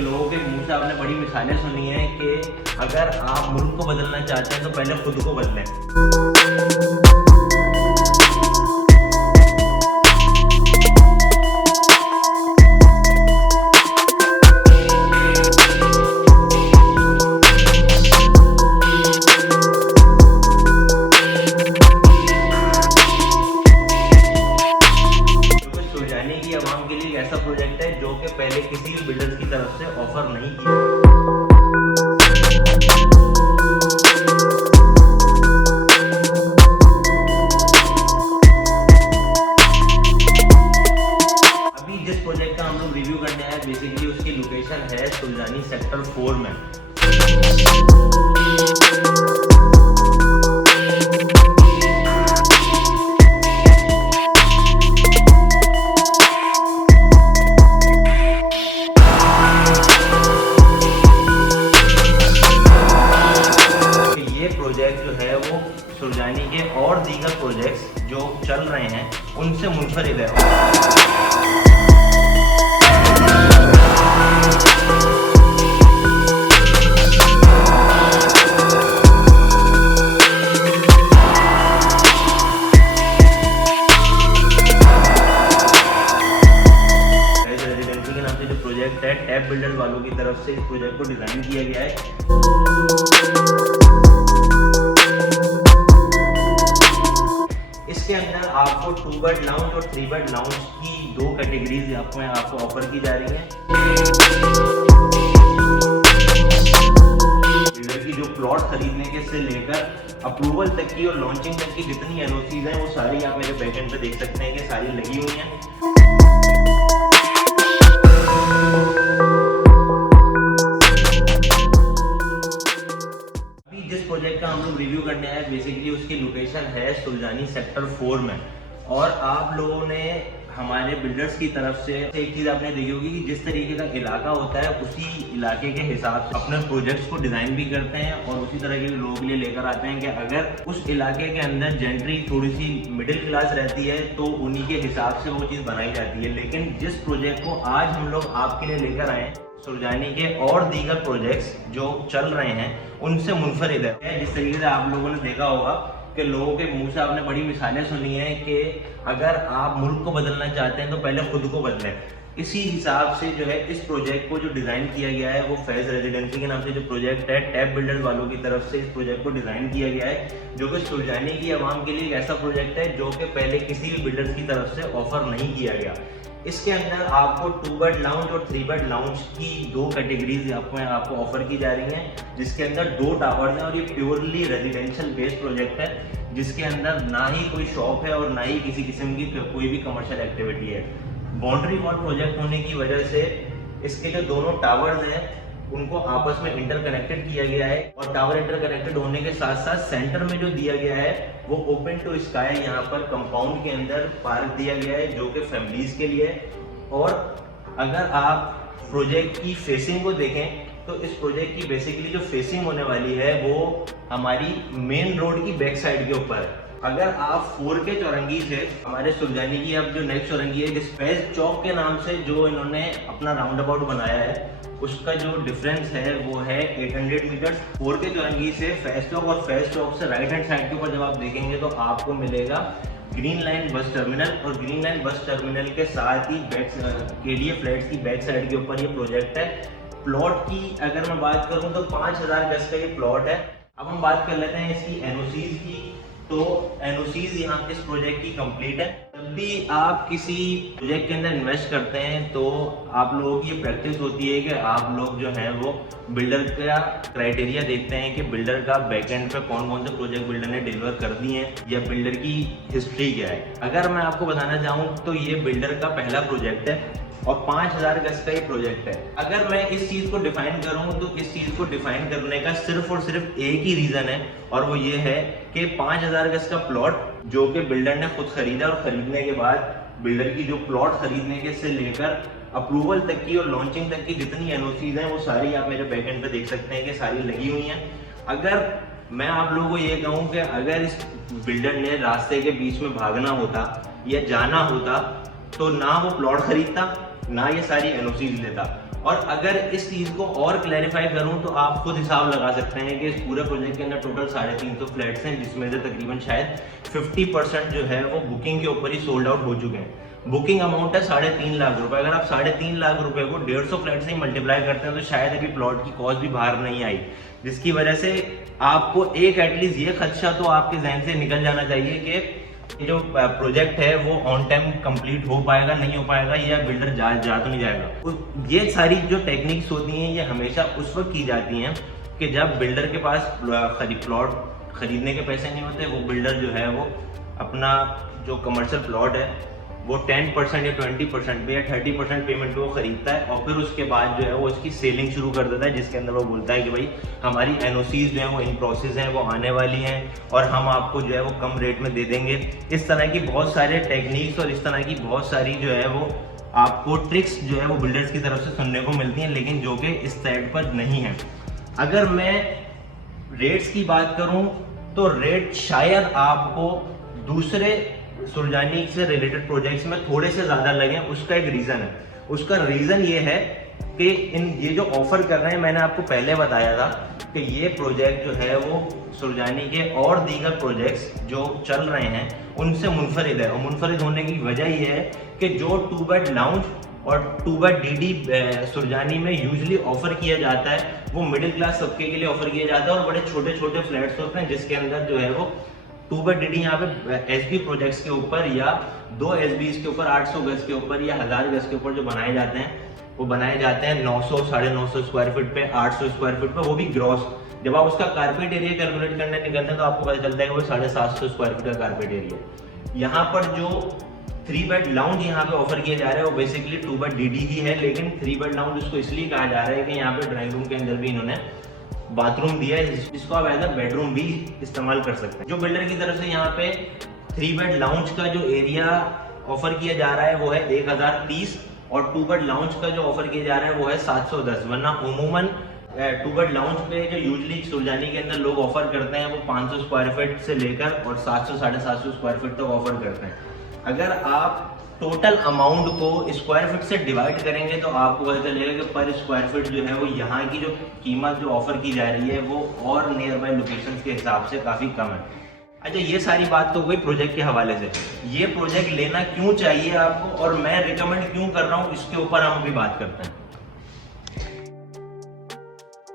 लोगों के मुंह से आपने बड़ी मिसालें सुनी हैं कि अगर आप मुल्क को बदलना चाहते हैं तो पहले खुद को बदलें। सुलझाने की आवाम के लिए एक ऐसा प्रोजेक्ट है जो कि पहले किसी भी बिल्डर्स की तरफ से ऑफर नहीं किया। जिस प्रोजेक्ट का हम लोग रिव्यू करने आए बेसिकली उसकी लोकेशन है सुलझानी सेक्टर 4 में। ये प्रोजेक्ट जो है वो सुलझानी के और दीगर प्रोजेक्ट्स जो चल रहे हैं उनसे मुनफरिद है। प्रोजेक्ट है टैब बिल्डर वालों की तरफ से इस प्रोजेक्ट को डिजाइन किया गया है। इसके अंदर आपको 2 बेड लाउंज और 3 बेड लाउंज की 2 कैटेगरीज आपको ऑफर की जा रही हैं। बिल्डर की जो प्लॉट खरीदने के से लेकर अप्रूवल तक की और लॉन्चिंग तक की जितनी एनओसीज हैं वो सारी आप मेरे बैकएंड पे देख सकते हैं कि सारी लगी हुई हैं। जिस प्रोजेक्ट का हम लोग रिव्यू करने आए बेसिकली उसकी लोकेशन है सुलझानी सेक्टर 4 में। और आप लोगों ने हमारे बिल्डर्स की तरफ से एक चीज़ आपने देखी होगी कि जिस तरीके का इलाका होता है उसी इलाके के हिसाब से अपने प्रोजेक्ट्स को डिज़ाइन भी करते हैं और उसी तरह के लोगों के लिए लेकर आते हैं कि अगर उस इलाके के अंदर जेंट्री थोड़ी सी मिडिल क्लास रहती है तो उन्हीं के हिसाब से वो चीज़ बनाई जाती है। लेकिन जिस प्रोजेक्ट को आज हम लोग आपके लिए लेकर आए सुलझानी के और दीगर प्रोजेक्ट्स जो चल रहे हैं उनसे मुनफरिद है। जिस तरीके से आप लोगों ने देखा होगा कि लोगों के मुंह से आपने बड़ी मिसालें सुनी हैं कि अगर आप मुल्क को बदलना चाहते हैं तो पहले खुद को बदलें। इसी हिसाब से जो है इस प्रोजेक्ट को जो डिज़ाइन किया गया है वो फैज़ रेजिडेंसी के नाम से जो प्रोजेक्ट है टैब बिल्डर वालों की तरफ से इस प्रोजेक्ट को डिज़ाइन किया गया है जो कि सुलझानी की आवाम के लिए एक ऐसा प्रोजेक्ट है जो कि पहले किसी भी बिल्डर्स की तरफ से ऑफर नहीं किया गया। इसके अंदर आपको 2 बेड लाउंज और 3 बेड लाउंज की 2 कैटेगरीज आपको ऑफर की जा रही हैं जिसके अंदर 2 टावर्स हैं और ये प्योरली रेजिडेंशियल बेस्ड प्रोजेक्ट है जिसके अंदर ना ही कोई शॉप है और ना ही किसी किस्म की कोई भी कमर्शियल एक्टिविटी है। बाउंड्री वॉल प्रोजेक्ट होने की वजह से इसके जो दोनों टावर्स हैं उनको आपस में इंटरकनेक्टेड किया गया है और टावर इंटरकनेक्टेड होने के साथ साथ सेंटर में जो दिया गया है वो ओपन टू स्काई यहाँ पर कंपाउंड के अंदर पार्क दिया गया है जो कि फैमिलीज के लिए है। और अगर आप प्रोजेक्ट की फेसिंग को देखें तो इस प्रोजेक्ट की बेसिकली जो फेसिंग होने वाली है वो हमारी मेन रोड की बैक साइड के ऊपर है। अगर आप 4K चौरंगी से हमारे सुलझानी की अब जो नेक्स्ट चौरंगी है डिस्पेज चौक के नाम से जो इन्होंने अपना राउंड अबाउट बनाया है उसका जो डिफरेंस है वो है 800 मीटर। 4K चौरंगी से फैज चौक और फैज चौक से राइट हैंड साइड के ऊपर जब आप देखेंगे तो आपको मिलेगा ग्रीन लाइन बस टर्मिनल और ग्रीन लाइन बस टर्मिनल के साथ ही KDA फ्लैट्स की बैक साइड के ऊपर ये प्रोजेक्ट है। प्लॉट की अगर मैं बात करूं तो 5000 गज का ये प्लॉट है। अब हम बात कर लेते हैं इसकी एनओसीज की। तो एनओसीज यहाँ इस प्रोजेक्ट की कंप्लीट है। जब भी आप किसी प्रोजेक्ट के अंदर इन्वेस्ट करते हैं तो आप लोगों की ये प्रैक्टिस होती है कि आप लोग जो हैं वो बिल्डर का क्राइटेरिया देखते हैं कि बिल्डर का बैकएंड पे कौन कौन से प्रोजेक्ट बिल्डर ने डिलीवर कर दिए हैं या बिल्डर की हिस्ट्री क्या है। अगर मैं आपको बताना चाहूँ तो ये बिल्डर का पहला प्रोजेक्ट है और 5000 गज का ये प्रोजेक्ट है। अगर मैं इस चीज़ को डिफाइन करूं तो इस चीज़ को डिफाइन करने का सिर्फ और सिर्फ एक ही रीज़न है और वो ये है कि 5000 गज का प्लॉट जो कि बिल्डर ने खुद खरीदा और खरीदने के बाद बिल्डर की जो प्लॉट खरीदने के से लेकर अप्रूवल तक की और लॉन्चिंग तक की जितनी एनओसीज हैं वो सारी आप मेरे बैकएंड पे देख सकते हैं कि सारी लगी हुई हैं। अगर मैं आप लोगों को ये कहूँ कि अगर इस बिल्डर ने रास्ते के बीच में भागना होता या जाना होता तो ना वो प्लॉट खरीदता ना ये सारी एनओसीज लेता। और अगर इस चीज़ को और क्लैरिफाई करूं तो आप खुद हिसाब लगा सकते हैं कि इस पूरे प्रोजेक्ट के अंदर टोटल 350 फ्लैट्स हैं, जिसमें से तकरीबन शायद 50% जो है वो बुकिंग के ऊपर ही सोल्ड आउट हो चुके हैं। बुकिंग अमाउंट है 3.5 लाख रुपए। अगर आप 3.5 लाख रुपए को 150 फ्लैट से ही मल्टीप्लाई करते हैं तो शायद अभी प्लॉट की कॉस्ट भी बाहर नहीं आई, जिसकी वजह से आपको एक एटलीस्ट ये खदशा तो आपके जहन से निकल जाना चाहिए कि जो प्रोजेक्ट है वो ऑन टाइम कंप्लीट हो पाएगा, नहीं हो पाएगा, या बिल्डर जा तो नहीं जाएगा। ये सारी जो टेक्निक्स होती हैं ये हमेशा उस वक्त की जाती हैं कि जब बिल्डर के पास प्लॉट खरीदने के पैसे नहीं होते। वो बिल्डर जो है वो अपना जो कमर्शियल प्लॉट है वो 10% या 20% पे या 30% पेमेंट पे वो खरीदता है, और फिर उसके बाद जो है वो उसकी सेलिंग शुरू कर देता है, जिसके अंदर वो बोलता है कि भाई हमारी एनओसीज जो है वो इन प्रोसेस हैं, वो आने वाली हैं और हम आपको जो है वो कम रेट में दे देंगे। इस तरह की बहुत सारे टेक्निक्स और इस तरह की बहुत सारी जो है वो आपको ट्रिक्स जो है वो बिल्डर्स की तरफ से सुनने को मिलती हैं, लेकिन जो कि इस साइड पर नहीं है। अगर मैं रेट्स की बात करूं तो रेट शायद आपको दूसरे सुरजानी से रिलेटेड प्रोजेक्ट्स में थोड़े से ज़्यादा लगे। उसका एक रीज़न है। उसका रीज़न ये है कि ये जो ऑफर कर रहे हैं, मैंने आपको पहले बताया था कि ये प्रोजेक्ट जो है वो सुरजानी के और दीगर प्रोजेक्ट्स जो चल रहे हैं उनसे मुनफरिद है। और मुनफरिद होने की वजह ये है कि जो 2 बेड लाउंज और 2 बेड डीडी सुरजानी में यूजली ऑफर किया जाता है वो मिडिल क्लास तबके के लिए ऑफर किया जाता है, और बड़े छोटे छोटे फ्लैट्स होते हैं जिसके अंदर जो है वो 2 बेड डीडी यहाँ पे एसबी प्रोजेक्ट्स के ऊपर या 2 एसबीज के ऊपर 800 गज के ऊपर या 1000 गज के ऊपर जो बनाए जाते हैं वो बनाए जाते हैं 900 950 स्क्वायर फीट पे, 800 स्क्वायर फीट पे, वो भी ग्रॉस। जब आप उसका कारपेट एरिया कैलकुलेट करने निकलते हैं तो आपको पता चलता है कि वो 750 स्क्वायर फीट का कारपेट एरिया। यहाँ पर जो 3 बेड लाउंज यहाँ पे ऑफर किया जा रहा है वो बेसिकली 2 बेड डीडी ही है, लेकिन 3 बेड लाउंज उसको इसलिए कहा जा रहा है कि यहाँ पे ड्राइंग रूम के अंदर भी इन्होंने बाथरूम दिया है, जिसको आप एज अ बेडरूम भी इस्तेमाल कर सकते हैं। जो बिल्डर की तरफ से यहाँ पे 3 बेड लाउंज का जो एरिया ऑफर किया जा रहा है वो है 1030, और 2 बेड लाउंज का जो ऑफर किया जा रहा है वो है 710। वरना उमूमन 2 बेड लाउंज पे जो यूजली सुरजानी के अंदर लोग ऑफर करते हैं वो 500 स्क्वायर फीट से लेकर और 700 750 स्क्वायर फीट तक ऑफर करते हैं। अगर आप टोटल अमाउंट को स्क्वायर फीट से डिवाइड करेंगे तो आपको पता चलेगा कि पर स्क्वायर फीट जो है वो यहाँ की जो कीमत जो ऑफर की जा रही है वो और नियर बाय लोकेशंस के हिसाब से काफ़ी कम है। अच्छा, ये सारी बात तो हुई प्रोजेक्ट के हवाले से। ये प्रोजेक्ट लेना क्यों चाहिए आपको और मैं रिकमेंड क्यों कर रहा हूँ, इसके ऊपर हम अभी बात करते हैं।